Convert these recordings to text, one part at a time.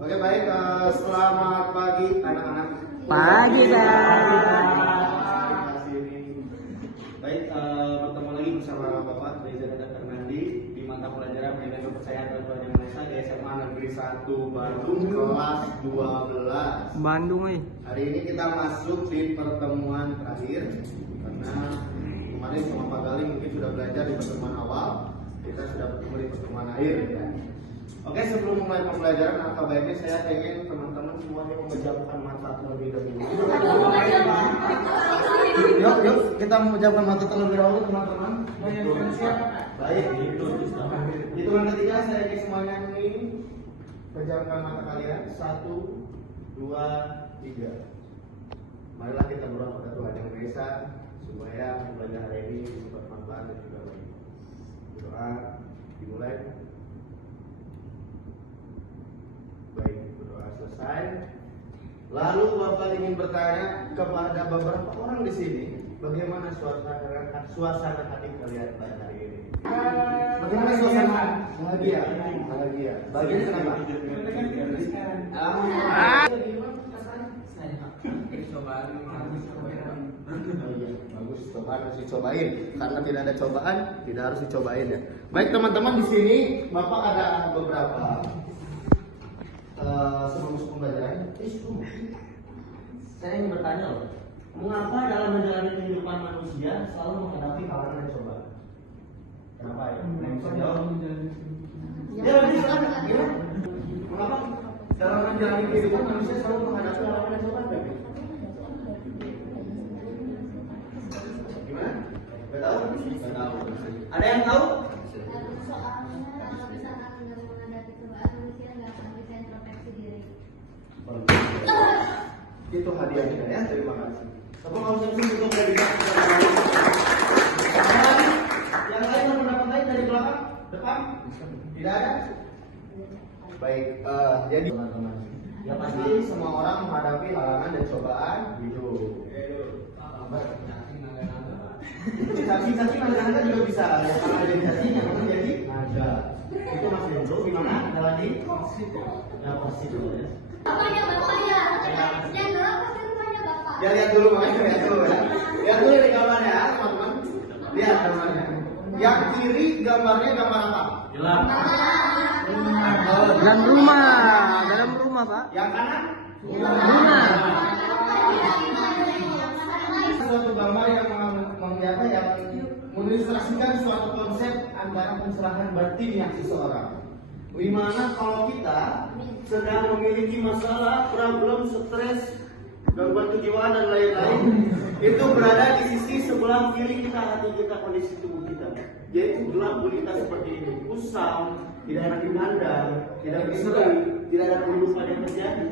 Oke baik, selamat pagi anak-anak. Pagi guys. Baik, bertemu lagi bersama Bapak Reza Dada Fernandi di mata pelajaran pendidikan kepercayaan dan Tuhan Yang Maha Esa di SMA Negeri 1 Bandung kelas 12. Bandung Hari ini kita masuk di pertemuan terakhir karena kemarin sama Pak Gali mungkin sudah belajar di pertemuan awal, kita sudah bertemu di pertemuan akhir ya. Oke, sebelum mulai pembelajaran, alangkah baiknya saya ingin teman-teman semuanya memejamkan mata terlebih dahulu. Yuk, kita memejamkan mata terlebih dahulu, teman-teman. Baik, hitungan ketiga saya ingin semuanya ini pejamkan mata kalian. 1, 2, 3. Marilah kita berdoa kepada Tuhan Yang Maha Esa supaya pembelajaran hari ini bersifat manfaat dan juga baik. Berdoa dimulai. Baik, berdoa selesai. Lalu Bapak ingin bertanya kepada beberapa orang di sini, bagaimana suasana hati kalian pada hari ini? Bagaimana suasana? Bahagia. Bahagia kenapa? Bagus, cobaan harus dicobain. Karena tidak ada cobaan, tidak harus dicobain ya. Baik teman-teman, di sini Bapak ada beberapa sebelum pembelajaran. Saya ingin bertanya loh, mengapa dalam menjalani kehidupan manusia selalu menghadapi halangan dan cobaan? Kenapa ya? Bisa jawab? Ya, bisa. Mengapa dalam menjalani kehidupan manusia selalu menghadapi halangan dan cobaan? Gimana? Gak tahu? Gak tahu. Ada yang tahu? Itu hadiahnya ya, terima kasih. Apa kamu siap untuk dari yang lain yang mendapat lain dari belakang, depan? Tidak ada? Baik, jadi teman-teman, ya pasti semua orang menghadapi halangan dan cobaan hidup. Saksi naga juga bisa. Ya, kalau ada saksi yang jadi naga. Itu masih dulu gimana? Ada lagi? Ya pasti dulu ya. Bapaknya. Yang gelap pasti rumahnya bapak. Ya lihat dulu makanya lihat dulu ya. Lihat dulu di gambarnya ya, teman-teman. Lihat gambarnya. Yang kiri gambarnya gambar apa? Gelap. Dalam rumah Pak. Yang kanan? Rumah. Suatu gambar yang mengilustrasikan suatu konsep antara pencerahan batin yang seseorang. Dimana kalau kita sedang memiliki masalah, problem, stres, gangguan kejiwaan dan lain-lain, itu berada di sisi sebelah kiri kita, hati kita, kondisi tubuh kita, yaitu gelap gulita seperti ini, kusam, tidak enak dipandang, tidak berserai, tidak ada kehidupan yang terjadi.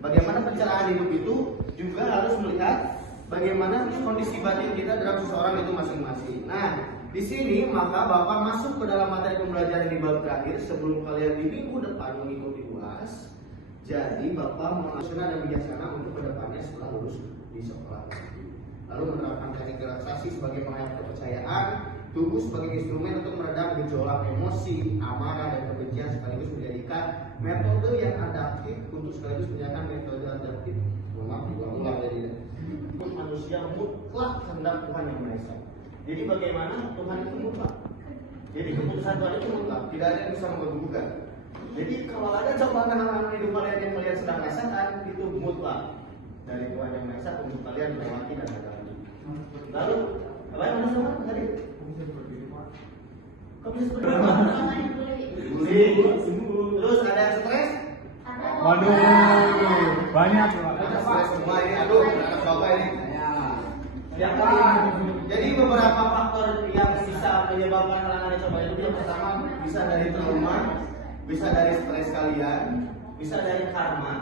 Bagaimana pencerahan hidup itu juga harus melihat bagaimana kondisi batin kita dalam seseorang itu masing-masing. Nah, di sini maka Bapak masuk ke dalam materi pembelajaran di bab terakhir sebelum kalian di minggu depan mengikuti UAS. Jadi Bapak mengaksana dan bijaksana untuk kedepannya setelah lulus di sekolah. Lalu menerapkan teknik relaksasi sebagai penghayat kepercayaan, tubuh sebagai instrumen untuk meredam gejolak emosi, amarah dan kebencian sekaligus menjadikan metode yang adaptif untuk sekaligus menjadikan metode adaptif. Maaf, diulang jadi manusia mutlak kehendak Tuhan Yang Maha Esa. Jadi bagaimana Tuhan itu mutlak? Jadi keputusan Tuhan itu mutlak, tidak ada yang bisa menggugat. Jadi kalau ada cobaan halangan hidup kalian yang kalian sedang rasakan, itu mutlak dari Tuhan Yang Maha Esa untuk kalian melewati dan menjalani. Lalu apa yang mana tadi? Kok bisa seperti itu? Terus ada yang stres? Waduh, banyak Stres semua ini, aduh, anak bapak ini. Yang jadi beberapa faktor yang bisa menyebabkan halangan dan cobaan itu, yang pertama bisa dari trauma, bisa dari stres kalian, bisa dari karma,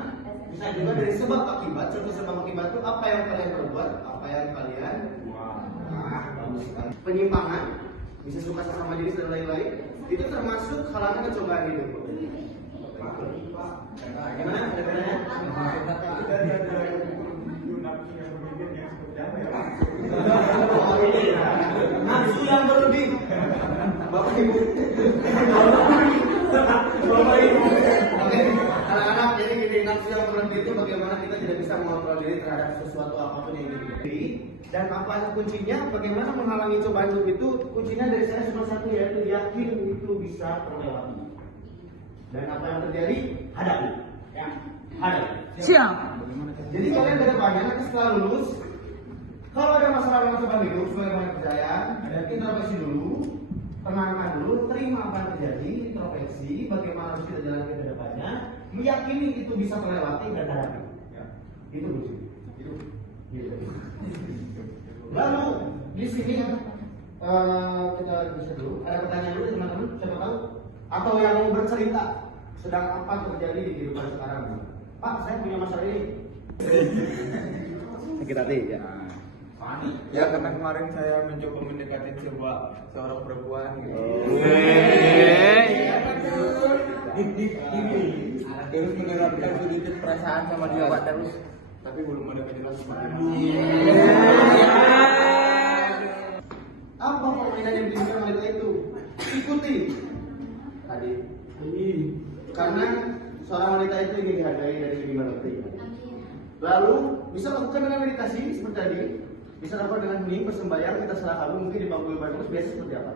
bisa juga dari sebab akibat. Contoh sebab akibat itu apa yang kalian perbuat, apa yang kalian bagus sekali. Penyimpangan, bisa suka sama diri dan lain-lain, itu termasuk halangan dan cobaan hidup. Gimana? Ada bedanya? Nafsu yang berlebih. Bapak Ibu. Bapak Ibu. Oke, anak-anak bagaimana kita tidak bisa mengontrol diri terhadap sesuatu apapun yang dipilih. Dan apa kuncinya? Bagaimana menghalangi cobaan hidup itu? Kuncinya dari saya cuma satu, yaitu yakin itu bisa terlewati. Dan apa yang terjadi? Hadapi. Ya, hadapi. Siap. Jadi kalian ke depannya nanti setelah lulus, kalau ada masalah dengan cobaan hidup, sebagaimana kejayaan, introspeksi dulu, tenangkan dulu, terima apa yang terjadi, introspeksi, bagaimana harus kita jalankan ke depannya, meyakini itu bisa terlewati dan hadapi. Ya, itu kunci. Itu. Gitu. Lalu di sini kita bisa dulu. Ada pertanyaan dulu teman-teman, siapa tahu? Atau yang mau bercerita sedang apa terjadi di kehidupan sekarang? Pak, saya punya masalah ini. Sakit hati ya. Ya karena kemarin saya mencoba mendekati seorang perempuan gitu. Terus menerapkan sedikit perasaan sama dia Pak terus, tapi belum ada kejelasan. Apa permainan yang diinginkan wanita itu? Ikuti. Tadi. Karena seorang wanita itu ingin dihargai dan ingin dimengerti. Lalu bisa lakukan dengan meditasi seperti tadi. Bisa lakukan dengan hening, bersembayang, kita serahkan mungkin di bangku ibadah biasa seperti apa?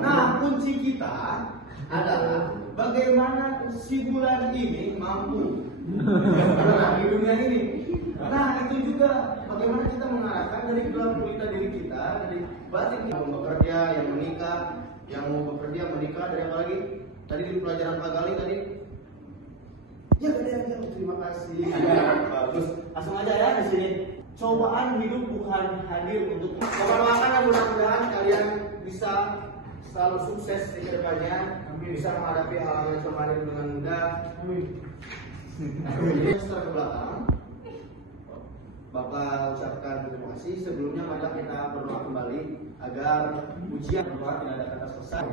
Nah, kunci kita adalah bagaimana si bulan ini mampu di dunia ini. Nah, itu juga bagaimana kita mengarahkan dari dalam kulita diri kita, dari batin yang mau bekerja, yang menikah, yang mau bekerja, menikah, dari apa lagi? Tadi di pelajaran Pak Gali tadi. Ya, terima kasih. Bagus. Langsung aja ya di sini. Cobaan hidup bukan hadir untuk kawan-kawan, dan mudah-mudahan kalian bisa selalu sukses di kedepannya, bisa menghadapi hal-hal cobaan hidup dengan mudah. Setelah ke belakang, Bapak ucapkan terima kasih. Sebelumnya mari kita berdoa kembali agar ujian berdoa tidak ada kata selesai.